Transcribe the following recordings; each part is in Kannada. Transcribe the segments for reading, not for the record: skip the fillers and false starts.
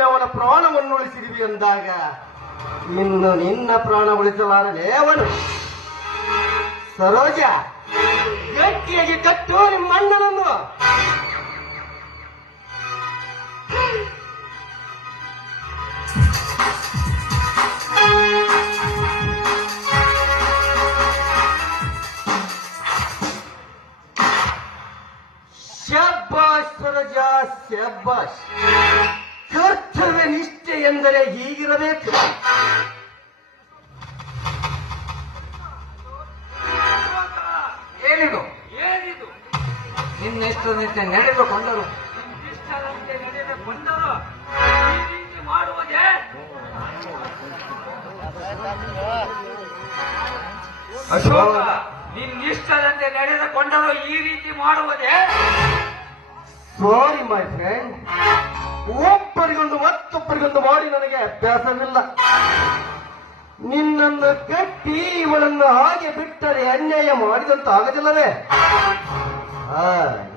ಮೊನ್ನೆ ಅವನ ಪ್ರಾಣವನ್ನು ಉಳಿಸಿದ್ವಿ ಅಂದಾಗ ಇನ್ನು ನಿನ್ನ ಪ್ರಾಣ ಉಳಿಸಲಾರದೆ ಅವನು. ಸರೋಜ, ಗಟ್ಟಿಯಾಗಿ ಕಟ್ಟು ನಿಮ್ಮ ಅಣ್ಣನನ್ನು. ಶಬ್ಬಾಷ್ ಸರೋಜ, ಶಬ್ಬಾಷ್. ಕರ್ತವ್ಯ ನಿಷ್ಠೆ ಎಂದರೆ ಹೀಗಿರಬೇಕು. ಏನಿದು ಏನಿದು ನಿನ್ನೆಷ್ಟರಂತೆ ನಡೆದುಕೊಂಡರು ನಡೆದುಕೊಂಡರು ಈ ರೀತಿ ಮಾಡುವುದೇ? ಅಶೋಕ, ನಿನ್ನಿಷ್ಟದಂತೆ ನಡೆದುಕೊಂಡರು ಈ ರೀತಿ ಮಾಡುವುದೇ? ಸಾರಿ ಮೈ ಫ್ರೆಂಡ್, ಒಬ್ಬರಿಗೊಂದು ಮತ್ತೊಬ್ಬರಿಗೊಂದು ಮಾಡಿ ನನಗೆ ಅಭ್ಯಾಸವಿಲ್ಲ. ನಿನ್ನನ್ನು ಕಟ್ಟಿ ಇವಳನ್ನು ಹಾಗೆ ಬಿಟ್ಟರೆ ಅನ್ಯಾಯ ಮಾಡಿದಂತಾಗದಿಲ್ಲವೇ?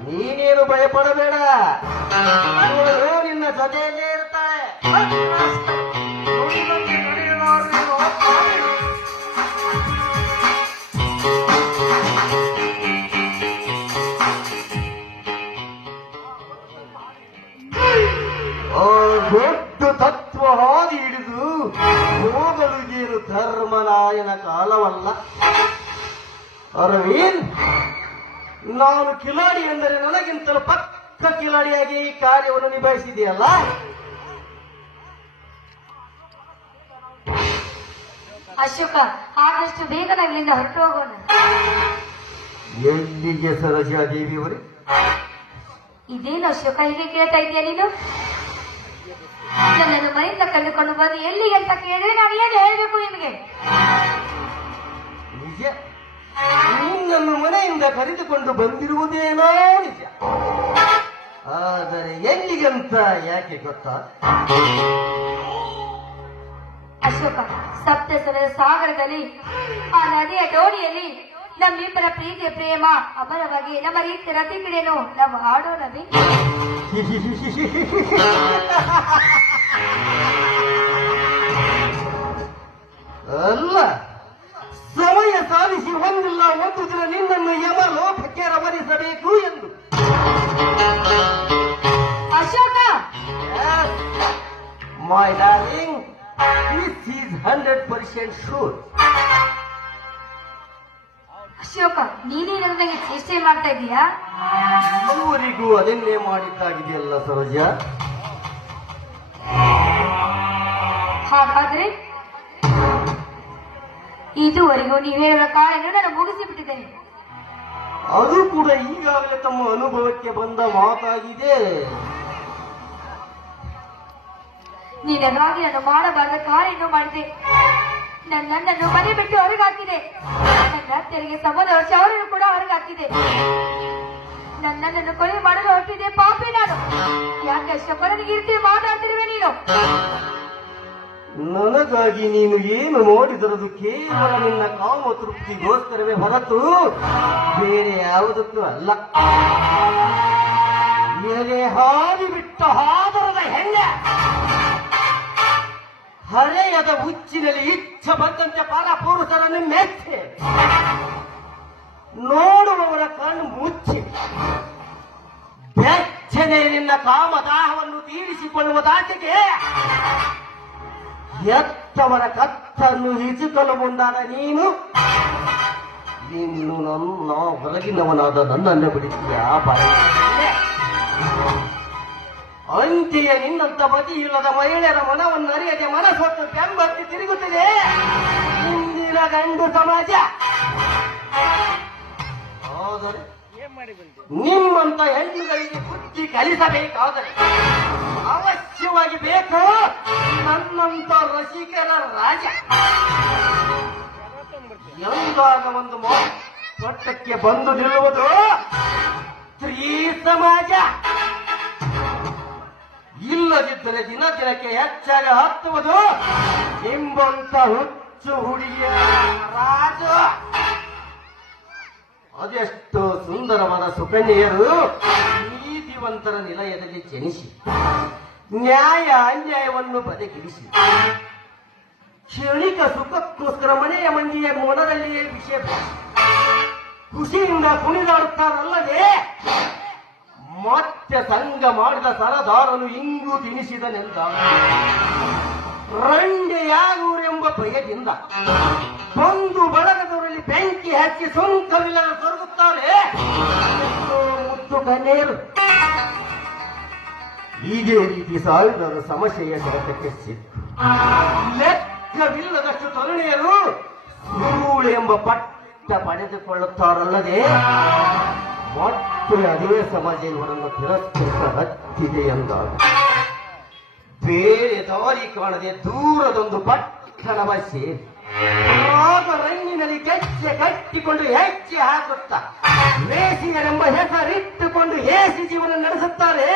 ನೀನೇನು ಭಯಪಡಬೇಡ, ಇವಳು ನಿನ್ನ ಜೊತೆಯಲ್ಲೇ ಇರ್ತಾಳೆ. ದೊಡ್ಡ ತತ್ವ ಹಾದಿ ಹಿಡಿದು ಹೋಗಲುಗೇನು ಧರ್ಮರಾಯನ ಕಾಲವಲ್ಲ. ಅರವಿಂದ್, ನಾನು ಕಿಲಾಡಿ ಎಂದರೆ ನನಗಿಂತಲೂ ಪಕ್ಕ ಕಿಲಾಡಿಯಾಗಿ ಈ ಕಾರ್ಯವನ್ನು ನಿಭಾಯಿಸಿದೆಯಲ್ಲ. ಅಶೋಕ, ಆದಷ್ಟು ಬೇಗ ನಾವಿಲ್ಲಿಂದ ಹೊರಟು ಹೋಗೋಣ. ಎಲ್ಲಿಗೆ ಸರೋಜಾ ದೇವಿಯವರೇ? ಇದೇನು ಅಶೋಕ ಹೀಗೆ ಕೇಳ್ತಾ ಇದೆಯಾ ನೀನು? ನನ್ನನ್ನು ಮನೆಯಿಂದ ಕರೆದುಕೊಂಡು ಬಂದು ಎಲ್ಲಿಗೆ ಅಂತ ಕೇಳಿದ್ರೆ ನಾನು ಏನು ಹೇಳ್ಬೇಕು ನಿನಗೆ? ನಿಜ, ನಿನ್ನನ್ನು ಮನೆಯಿಂದ ಕರೆದುಕೊಂಡು ಬಂದಿರುವುದೇನೋ ನಿಜ. ಆದರೆ ಎಲ್ಲಿಗಂತ ಯಾಕೆ ಗೊತ್ತಾ? ಅಶೋಕ, ಸಪ್ತಸರದ ಸಾಗರದಲ್ಲಿ ಆ ನದಿಯ ಡೋಣಿಯಲ್ಲಿ ನಮ್ಮಿಬ್ಬರ ಪ್ರೀತಿಯ ಪ್ರೇಮ ಅಮರವಾಗಿ ನಮ್ಮ ರೀತಿ ರತಿ ಕಿಡೆನು ನಾವು ಆಡೋಣವೇ? ಅಲ್ಲ, ಸಮಯ ಸಾಧಿಸಿ ಒಂದಿಲ್ಲ ಒಂದು ದಿನ ನಿನ್ನನ್ನು ಯಮಲೋಕಕ್ಕೆ ರಮಣಿಸಬೇಕು ಎಂದು. Ashoka, my darling, this is 100% sure. Ashoka, ನೀನೇ ನನಗೆ ಚೇಷ್ಟೆ ಮಾಡ್ತಾ ಇದೀಯಾ? ಇದುವರೆಗೂ ಅದನ್ನೇ ಮಾಡಿದ್ದಾಗಿದೆಯಲ್ಲ ಸರೋಜಾ. ಹಾಗಾದ್ರೆ ಇದುವರೆಗೂ ನೀವು ಹೇಳುವ ಕಾಳನ್ನು ನಾನು ಮುಗಿಸಿಬಿಟ್ಟಿದ್ದೇನೆ. ಅದು ಕೂಡ ಈಗಾಗಲೇ ತಮ್ಮ ಅನುಭವಕ್ಕೆ ಬಂದ ಮಾತಾಗಿದೆ. ನಿನಗಾಗಿ ನಾನು ಮಾಡಬಾರದ ಕಾರ್ಯವನ್ನು ಮಾಡಿದೆ. ನನ್ನನ್ನು ಮನೆ ಬಿಟ್ಟು ಹೊರಗಾಕಿದೆ. ನನ್ನ ಅತ್ತೆಯರಿಗೆ ಸಂಬಂಧ ವರ್ಷ ಅವರನ್ನು ಕೂಡ ಹೊರಗಾಕಿದೆ. ನನ್ನನ್ನು ಕೊಲೆ ಮಾಡಲು ಹೊರಟಿದೆ ಪಾಪಿ ನಾನು. ಯಾಕೆ ಅಷ್ಟಪ್ಪ ನನಗೆ ಇರ್ತೀವಿ ಮಾತಾಡ್ತಿರುವೆ ನೀನು? ನನಗಾಗಿ ನೀನು ಏನು ನೋಡಿದರದು ಕೇವಲ ನಿನ್ನ ಕಾಮ ತೃಪ್ತಿಗೋಸ್ಕರವೇ ಹೊರತು ಬೇರೆ ಯಾವುದಕ್ಕೂ ಅಲ್ಲ. ಎಲೆ ಹಾದಿ ಬಿಟ್ಟ ಹಾದರದ ಹೆಣ್ಣೆ, ಹರೆಯದ ಹುಚ್ಚಿನಲ್ಲಿ ಇಚ್ಛ ಬಂದಂತೆ ಪರಪುರುಷರನ್ನು ಮೆಚ್ಚೆ ನೋಡುವವರ ಕಣ್ಣು ಮುಚ್ಚಿ ಬೆಚ್ಚನೆ ನಿನ್ನ ಕಾಮದಾಹವನ್ನು ತೀರಿಸಿಕೊಳ್ಳುವುದಾಚೆಗೆ ಎತ್ತವರ ಕತ್ತನ್ನು ಹಿಸುಕಲು ಮುಂದಾದ ನೀನು ಇನ್ನು ನನ್ನ ಹೊರಗಿನವನಾದ ನನ್ನನ್ನು ಬಿಡಿಸಿದ ಅಂತೆಯ ನಿನ್ನಂತ ಮತಿ ಇಲ್ಲದ ಮಹಿಳೆಯರ ಮನವನ್ನು ಅರಿಯದೆ ಮನಸ್ಸೊಟ್ಟು ಬೆಂಬತ್ತಿ ತಿರುಗುತ್ತಿದೆ ಇಂದಿನ ಗಂಡು ಸಮಾಜ. ಆದರೆ ನಿಮ್ಮಂತ ಹೆಣ್ಣುಗಳಿಗೆ ಬುದ್ಧಿ ಕಲಿಸಬೇಕಾದರೆ ಅವಶ್ಯವಾಗಿ ಬೇಕು ನನ್ನಂತ ರಸಿಕರ ರಾಜ. ಎಂದಾಗ ಒಂದು ಮಟ್ಟಕ್ಕೆ ಬಂದು ನಿಲ್ಲುವುದು ಸ್ತ್ರೀ ಸಮಾಜ. ಇಲ್ಲದಿದ್ದರೆ ದಿನ ದಿನಕ್ಕೆ ಹೆಚ್ಚಾಗಿ ಹತ್ತುವುದು ನಿಂಬಂತ ಹುಚ್ಚು ಹುಡುಗಿಯ ರಾಜ. ಅದೆಷ್ಟು ಸುಂದರವಾದ ಸುಕನ್ಯೆಯರು ನೀತಿವಂತರ ನಿಲಯದಲ್ಲಿ ಜನಿಸಿ ನ್ಯಾಯ ಅನ್ಯಾಯವನ್ನು ಬದಗಿರಿಸಿ ಕ್ಷಣಿಕ ಸುಖಕ್ಕೋಸ್ಕರ ಮನೆಯ ಮಂದಿಯ ಮೊನದಲ್ಲಿಯೇ ವಿಷಯ ಖುಷಿಯಿಂದ ಕುಣಿದಾಡುತ್ತಾರಲ್ಲದೆ ಮತ್ತೆ ಸಂಘ ಮಾಡಿದ ಸರದಾರನು ಇಂಗು ತಿನಿಸಿದನೆಂದ ರಂಡೆಯಾಗುವರೆಂಬ ಭಯದಿಂದ ಒಂದು ಬಳಗದವರಲ್ಲಿ ಬೆಂಕಿ ಹಚ್ಚಿ ಸೊಂಕವಿಲ್ಲದೆ ತೊರಗುತ್ತಾರೆ ಎಷ್ಟೋ ಮುದ್ದು ಕಣ್ಣೀರು. ಇದೇ ರೀತಿ ಸಾವಿರಾರು ಸಮಸ್ಯೆಯ ಸೆಳೆತಕ್ಕೆ ಸಿಕ್ಕು ಲೆಕ್ಕವಿಲ್ಲದಷ್ಟು ತರುಣಿಯರು ಸುರುಳು ಎಂಬ ಪಟ್ಟ ಪಡೆದುಕೊಳ್ಳುತ್ತಾರಲ್ಲದೆ ಮತ್ತೆ ಅದೇ ಸಮಾಜ ಇವರನ್ನು ತಿರಸ್ಕರಿಸ ಹತ್ತಿದೆ ಎಂದಾಗ ಬೇರೆ ದಾರಿ ಕಾಣದೆ ದೂರದೊಂದು ಪಟ್ಟಣವ ಸೇರಿ ಆಗ ರಂಗಿನಲ್ಲಿ ಗೆಜ್ಜೆ ಕಟ್ಟಿಕೊಂಡು ಹೆಜ್ಜೆ ಹಾಕುತ್ತಾ ವೇಸಿಗರೆಂಬ ಹೆಸರಿಟ್ಟುಕೊಂಡು ಹೇಸಿ ಜೀವನ ನಡೆಸುತ್ತಾರೆ.